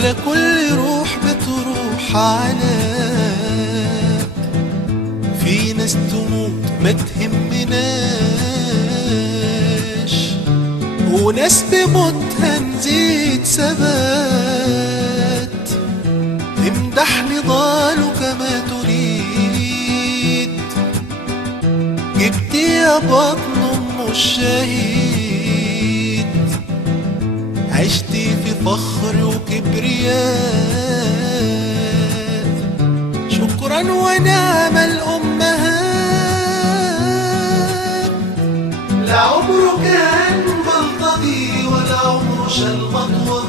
ولا كل روح بتروح عناك. في ناس تموت ما تهمناش، وناس بموتها نزيد ثبات. امدح نضاله كما تريد، جبت يا بطن ام الشهيد. عشت في فخر وكبرياء، شكرا ونعم الأمهات. لا عمره كان بلطجي ولا عمره شال مطوة،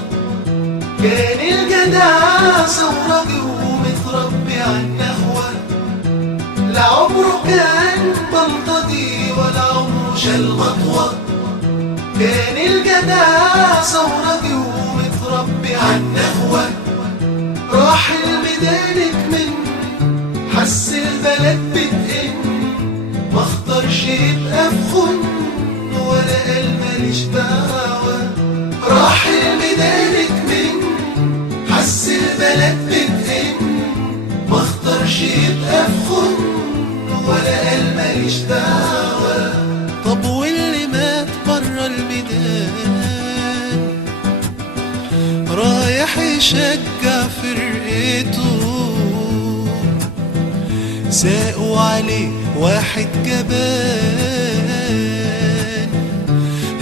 كان الجدع ثورجي ومتربي عالنخوة. لا عمره كان بلطجي ولا عمره شال مطوة، كان الجدع ثورجي ومتربي عالنخوة. راح الميدانك من حس البلد بتئن، ما اختارش يبقى في خن ولا قال ماليش دعوة. راح الميدانك من حس البلد بتئن، ما اختارش يبقى في خن ولا قال ماليش دعوة. طب واللي مات برا الميدان رايح يشجع فرقته، ساقوا عليه واحد جبان،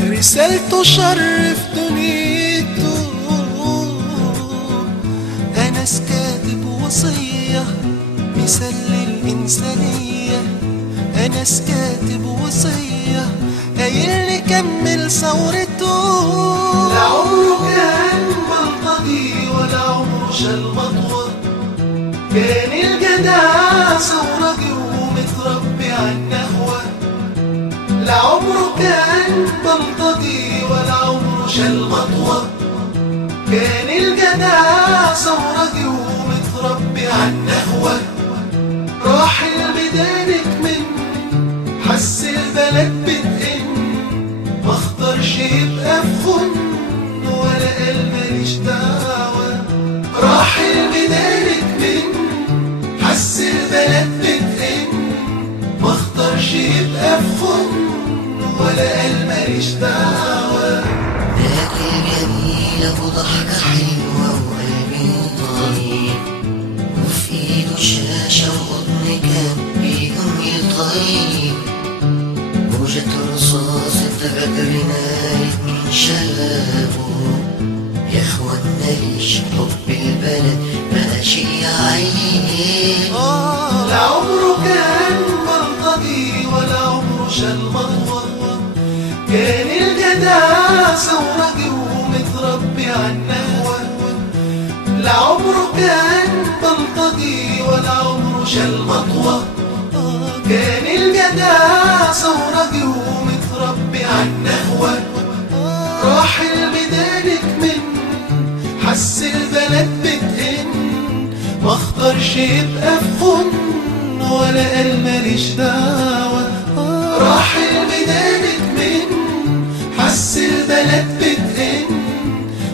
رسالته شرف دنيته. أنس كاتب وصية مثال للإنسانية، أنس كاتب وصية قايل نكمل ثورته. لا عمره كان بلطجي ولا عمره شال مطوة، كان الجدع ثورجي ومتربي عالنخوة. لا عمره كان بلطجي ولا عمره شال مطوة، كان الجدع ثورجي ومتربي عالنخوة. راح الميدانك من حس البلد بتئن، ما اختارش يبقى في خن ولا قال ماليش دعوة. راح الميدانك من حس البلد بتئن، ما اختارش يبقى في خن ولا قال ماليش دعوة. باكل جميلة وضحكة حلوة وقلبي طيب، وفي ايده شاشة وقطن كان بيقوم يطيب. وجت رصاص الفجر نارت من شبابه، يا اخوانا ليش حب البلد بقى شي عيب. لا عمره كان بلطجي ولا عمره شال مطوة، كان الجدع ثورجي ومتربي عالنخوة. لا عمره كان بلطجي ولا عمره شال مطوة، كان الجدع ثورجي ومتربي عالنخوة. راح الميدانك من حس البلد بتئن، ما اختارش يبقى في خن ولا قال ماليش دعوة. راح الميدانك من حس البلد بتئن،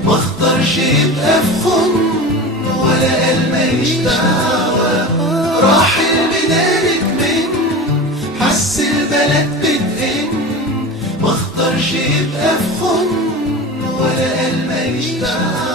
ما اختارش يبقى في خن ولا قال ماليش دعوة. راح الميدانك من حس البلد بتئن، ما اختارش يبقى في خن ولا قال ماليش دعوة.